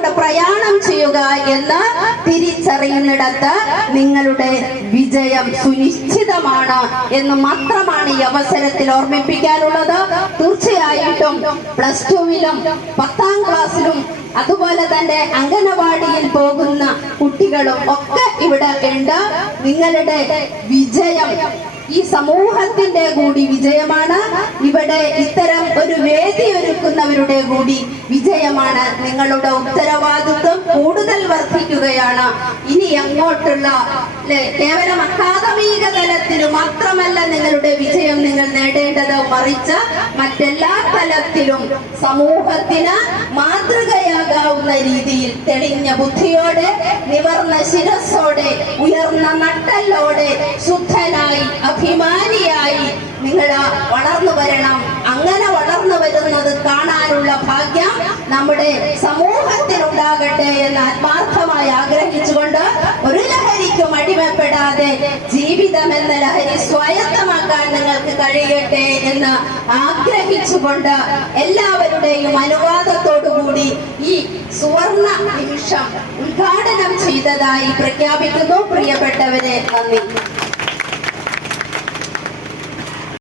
വഴിയിലൂടെ പ്രയാണം ചെയ്യുക എന്ന് തിരിച്ചറിയുന്നിടത്ത് നിങ്ങളുടെ വിജയം സുനിശ്ചിതമാണ് എന്ന് മാത്രമാണ് ഈ അവസരത്തിൽ ഓർമ്മിപ്പിക്കാനുള്ളത്. തീർച്ചയായിട്ടും പ്ലസ് ടുവിലും പത്താം ക്ലാസ്സിലും അതുപോലെ തന്നെ അംഗനവാടിയിൽ പോകുന്ന കുട്ടികളും ഒക്കെ ഇവിടെ ഉണ്ട്. നിങ്ങളുടെ വിജയം ഈ സമൂഹത്തിന്റെ കൂടി വിജയമാണ്. ഇവിടെ ഒരു വേദി ഒരുക്കുന്നവരുടെ കൂടി വിജയമാണ് നിങ്ങളുടെ ഉത്തരവാദിത്വം കൂടുതൽ വർദ്ധിക്കുകയാണ്. ഇനി അങ്ങോട്ടുള്ള കേവലം അക്കാദമിക തലത്തിൽ മാത്രമല്ല നിങ്ങളുടെ വിജയം നിങ്ങൾ നേടേണ്ടത് മറിച്ച് മറ്റെല്ലാ തലത്തിലും സമൂഹത്തിന് മാതൃകയാകാവുന്ന രീതിയിൽ തെളിഞ്ഞ ബുദ്ധിയോടെ നിവർന്ന ശിരസോടെ ഉയർന്ന നട്ടല്ലോടെ ശുദ്ധനായി അഭിമാനിയായി നിങ്ങൾ വളർന്നു വരണം. അങ്ങനെ വളർന്നു വരുന്നത് കാണാനുള്ള ഭാഗ്യം നമ്മുടെ സമൂഹത്തിൽ ഉണ്ടാകട്ടെ എന്ന് ആത്മാർത്ഥമായി ആഗ്രഹിച്ചുകൊണ്ട് ഒരു ലഹരിക്കും അടിമപ്പെടാതെ ജീവിതം എന്ന ലഹരി സ്വായത്തമാക്കാൻ നിങ്ങൾക്ക് കഴിയട്ടെ എന്ന് ആഗ്രഹിച്ചുകൊണ്ട് എല്ലാവരുടെയും അനുവാദത്തോടുകൂടി ഈ സുവർണ നിമിഷം ഉദ്ഘാടനം ചെയ്തതായി പ്രഖ്യാപിക്കുന്നു. പ്രിയപ്പെട്ടവരെ നന്ദി.